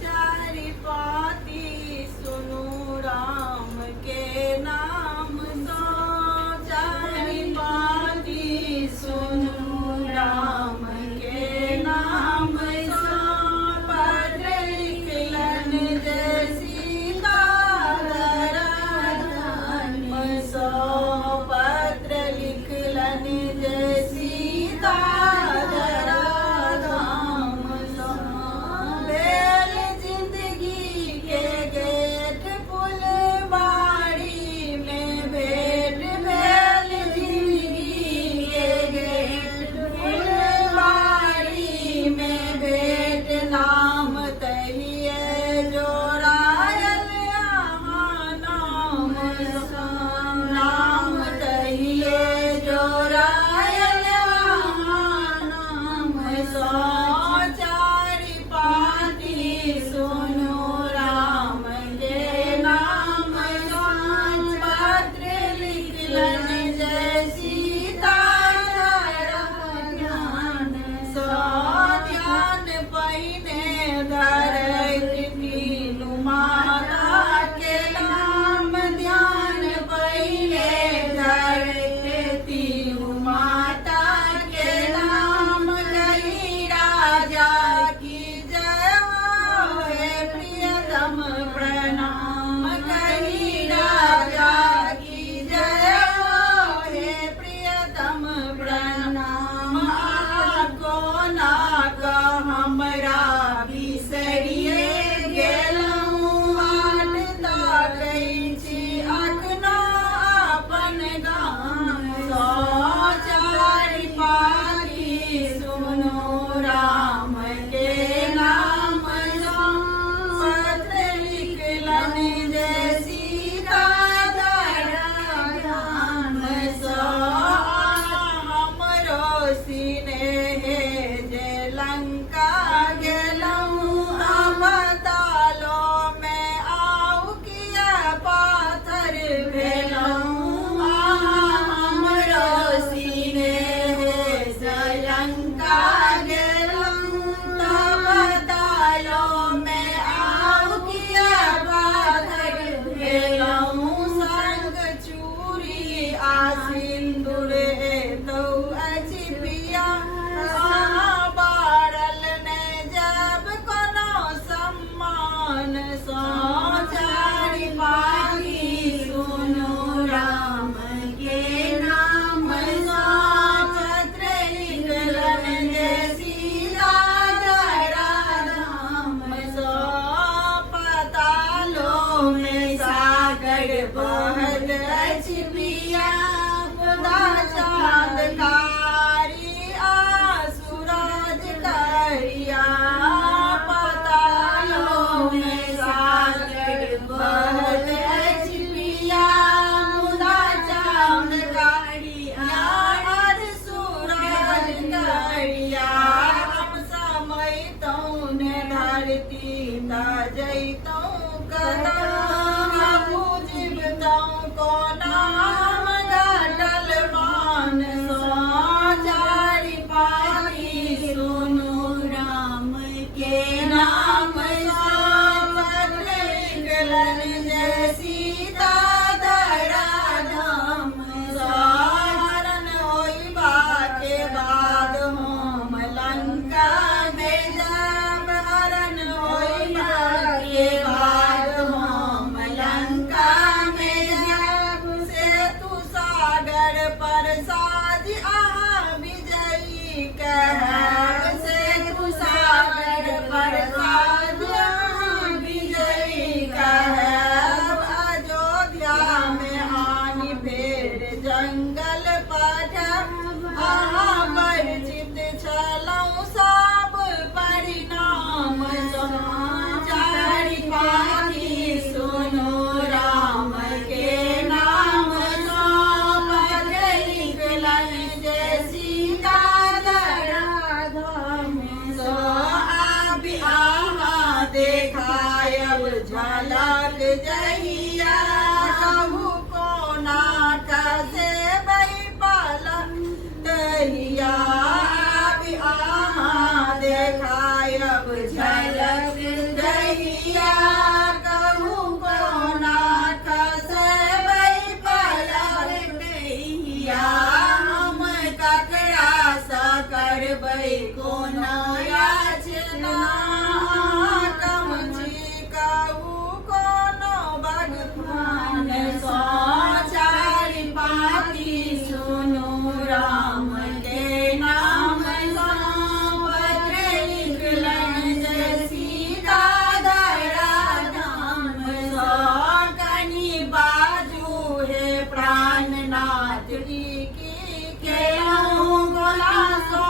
चारि पाती सुनु राम के नाम सो, चारि पाती सुनु राम के नाम सो, पढ़ लिख लन जैसी धर्म सो, पत्र लिख लन जैसी धाम सो, बेल जिंदगी के गेट फुलवाड़ी में भेंट, बेल जिंदगी के गेट फुलवाड़ी में भेंट, नाम तहिए जोड़ायल यहाँ नाम सो, नाम तहिए जोड़ायल यहाँ नाम सो, चारि पाती सुनु राम के नाम सो, पत्र लिखलन जैसी ज्ञान सो, ध्यान पहिने धरत तीनु माता के नाम, ध्यान पहिने धरत तीनु माता के नाम, कही राजा की जय हो हे प्रियतम प्रणाम, कही राजा की जय हो हे प्रियतम प्रणाम, आपको ना हमरा बिसरिए गेलहुँ, हाट ताकै छी अखनो अपन गाम सो, चारि पाती सुनु राम के नाम सो, पत्र लिखलन जैसी धाम सो, हमरो सिनेह जे लंका गेलहुँ, अवतालो में आउ किया पाथर भेलहुँ, हमरो सिनेह जे लंका गेलहुँ, अवतालो में आउ किया पाथर भेलहुँ, संग चूड़ी आ सिन्दूर हेतौ अछि पिया, अहाँ बारल नहि जब कोनो सम्मान सो, चारि पाती सुनु राम के नाम सो, पत्र लिखलन जैसी धाम सो, पातालो में सागर बहत अछि पिया, खुदा चाँदकारी आ सूरज करिया, पातालो में सागर बहत अछि पिया, खुदा चाँदकारी आ सूरज करिया, हम समैतौं ने धरती न जैतौं कतौ, बुझबितौं कोना हम डटल मान सो, चारि पाती सुनु राम के नाम सो, पत्र लिखलन जैसी धाम सो, हरण होइबा के बाद हम लंका भेजब, हरण होइबा के बाद हम लंका भेजब, सेतु सागर पर साज अहाँ विजयी कहब, सेतु सागर पर साज अहाँ विजयी कहब, अयोध्या में हानि फेर जंगल पठब, अहाँ परिचित छलहुँ सब परिणाम सो, चारि पाती सुनु राम के नाम सो, पत्र लिखलन जैसी धाम सो, आबि अहाँ देखायब झलक जहिया, कहू कोना कसे बैपल तहिया, आबि अहाँ नाथ जी की खेलूं गोला सो